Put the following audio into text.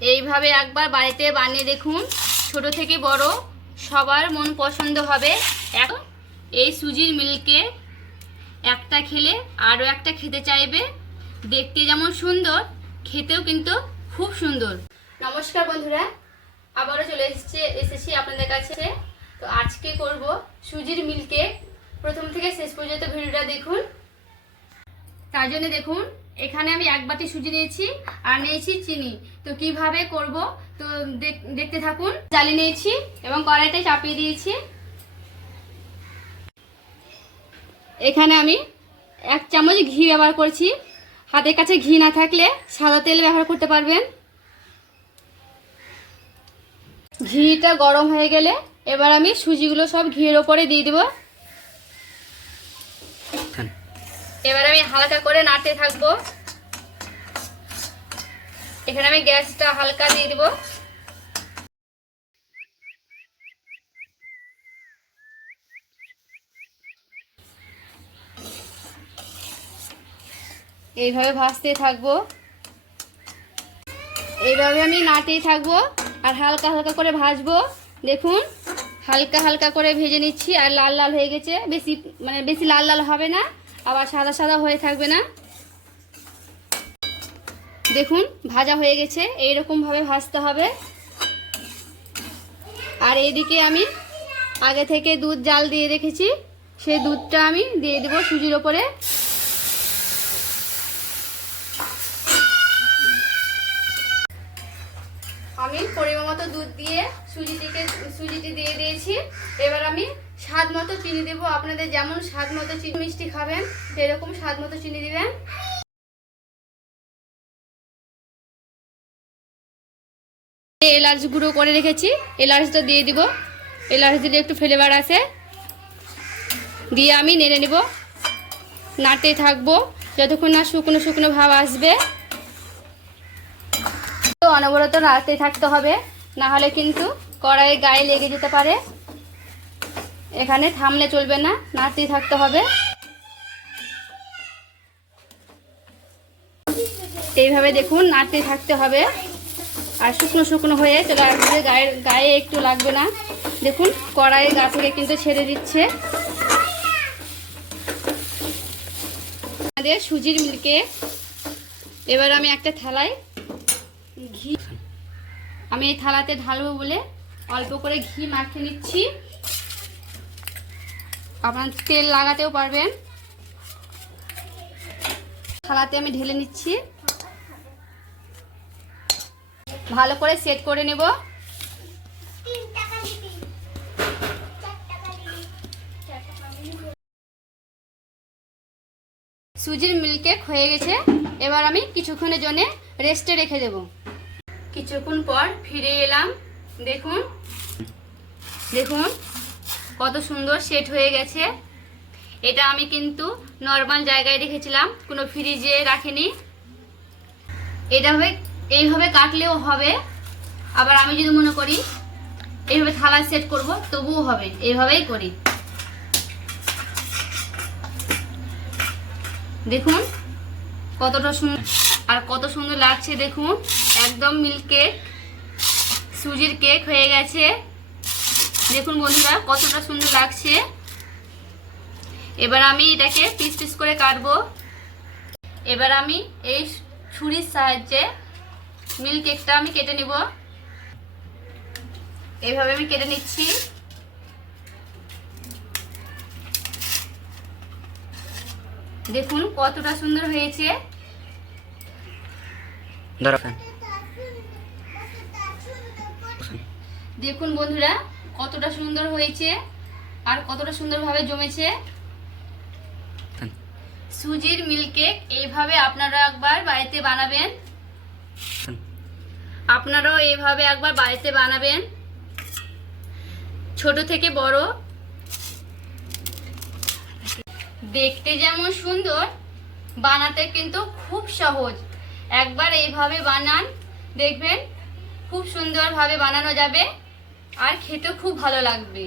এইভাবে একবার বাড়িতে বানিয়ে দেখুন, ছোট থেকে বড় সবার মন পছন্দ হবে। এই সুজির মিল্কে একটা খেলে আরও একটা খেতে চাইবে। দেখতে যেমন সুন্দর, খেতেও কিন্তু খুব সুন্দর। নমস্কার বন্ধুরা, আবারও চলে এসেছি আপনাদের কাছে। তো আজকে করব সুজির মিল্কে। প্রথম থেকে শেষ পর্যন্ত ভিডিওটা দেখুন। তার জন্য দেখুন, এখানে আমি 1 বাটি সুজি নিয়েছি আর নিয়েছি চিনি। তো কিভাবে করব তো দেখতে থাকুন। জ্বালিয়ে নিয়েছি এবং কড়াইটা চাপিয়ে দিয়েছি। এখানে আমি 1 চামচ ঘি ব্যবহার করছি। হাতের কাছে ঘি না থাকলে সাদা তেল ব্যবহার করতে পারবেন। ঘিটা গরম হয়ে গেলে এবার আমি সুজিগুলো সব ঘিয়ের ওপরে দিয়ে দেব। এবার আমি হালকা করে নাড়তে থাকবো। এখানে আমি গ্যাসটা হালকা দিয়ে দেব। এইভাবে ভাজতে থাকবো। এইভাবে আমি নাড়তেই থাকবো আর হালকা হালকা করে ভাজবো। দেখুন, হালকা হালকা করে ভেজে নিচ্ছি। আর লাল লাল হয়ে গেছে, বেশি লাল লাল হবে না, আবার সাদা সাদা হয়ে থাকবে না। দেখুন, ভাজা হয়ে গেছে। এইরকম ভাবে ভাজতে হবে। আর এইদিকে আমি আগে থেকে দুধ জাল দিয়ে রেখেছি, সেই দুধটা আমি দিয়ে দেব সুজির ওপরে। আমি পরিমাণ মতো দুধ দিয়ে সুজিটি দিয়ে দিয়েছি। এবার আমি স্বাদ মতো চিনি দেব। আপনাদের যেমন স্বাদ মতো চিনি মিষ্টি খাবেন সেরকম স্বাদ মতো চিনি দিবেন। এলাচ গুঁড়ো করে রেখেছি, এলাচটা দিয়ে দিব। এলাচ দিলে একটু ফ্লেভার আসে। দিয়ে আমি নেড়ে নেব, নাড়তে থাকবো যতক্ষণ না শুকনো শুকনো ভাব আসবে। তো অনবরত নাড়তে থাকতে হবে, না হলে কিন্তু কড়াইয়ের গায়ে লেগে যেতে পারে। এখানে থামলে চলবে না, নাড়তেই থাকতে হবে। এইভাবে দেখুন, নাড়তে থাকতে হবে। আর শুকনো শুকনো হয়ে চলে আসবে, গায়ে একটু লাগবে না। দেখুন, কড়াইয়ের গা থেকে কিন্তু ছেড়ে দিচ্ছে। আমাদের সুজির মিল্কে। এবার আমি একটা থালায় ঘি, আমি এই থালাতে ঢালবো বলে অল্প করে ঘি মাখিয়ে নিচ্ছি। আপনার তেল লাগাতেও পারবেন। থালাতে আমি ঢেলে নিচ্ছি, ভালো করে সেট করে নেব। সুজির মিল্ককেক হয়ে গেছে। এবার আমি কিছুক্ষণের জন্য রেস্টে রেখে দেব। কিছুক্ষণ পর ফিরে এলাম। দেখুন দেখুন কত সুন্দর সেট হয়ে গেছে। এটা আমি কিন্তু নর্মাল জায়গায় রেখেছিলাম, কোনো ফ্রিজে রাখিনি। এটা এইভাবে কাটলেও হবে, আবার আমি যদি মনে করি এইভাবে থালা সেট করব তবুও হবে। এইভাবেই করি। দেখুন কতটা সুন্দর আর কত সুন্দর লাগছে। দেখুন, একদম মিল্ক কেক, সুজির কেক হয়ে গেছে। দেখুন বন্ধুরা, কতটা সুন্দর লাগছে। এবার আমি এটাকে পিস পিস করে কাটবো। এবার আমি এই ছুরির সাহায্যে মিল্ক কেকটা আমি কেটে নিব। এইভাবে আমি কেটে নিচ্ছি। দেখুন কতটা সুন্দর হয়েছে। দেখুন বন্ধুরা, কতটা সুন্দর হয়েছে আর কতটা সুন্দরভাবে জমেছে। সুজির মিল্ক কেক এইভাবে আপনারা একবার বাড়িতে বানাবেন। আপনারাও এইভাবে একবার বাড়িতে বানাবেন। ছোট থেকে বড়, দেখতে যেমন সুন্দর, বানাতে কিন্তু খুব সহজ। একবার এইভাবে বানান, দেখবেন খুব সুন্দরভাবে বানানো যাবে আর খেতেও খুব ভালো লাগবে।